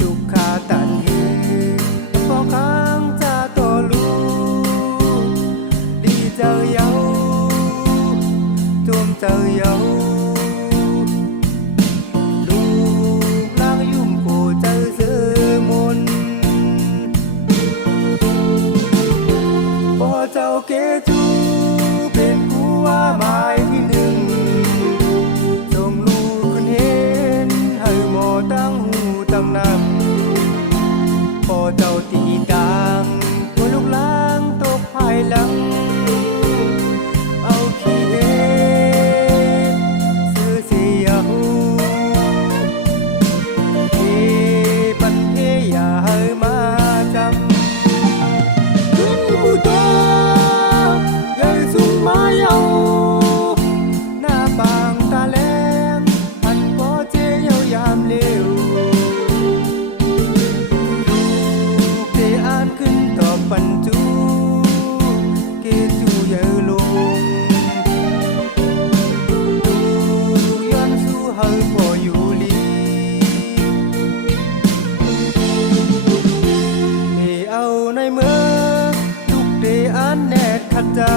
ทุกขาตันเหพอค้างจะตัวลูดีเจอเยาtuôm chờ dấu lúc lang yum cổ chờ giữa mônพอเจ้าเกจูเป็นกูว่าหมายที่หนึ่งจงรู้ขึ้นเห็นให้หมอตั้งหูตั้งนำพอเจ้าตีตังตัวลูกล้างตกภายหลังเอาขี้เอซื้อเสียวเอปันเทอย่าให้มาจำขึ้นผู้โตใหญ่สูงมาเยาหน้าปางตาแหลมพันปอเจเยายามเร็วลูกเตอ่านขึ้นตอบปันจูเกจูเยอะลงดูย้อนสู้เฮาพออยู่ลีเอเอาในเมื่อลูกเตอ่านแนดขัดเจอ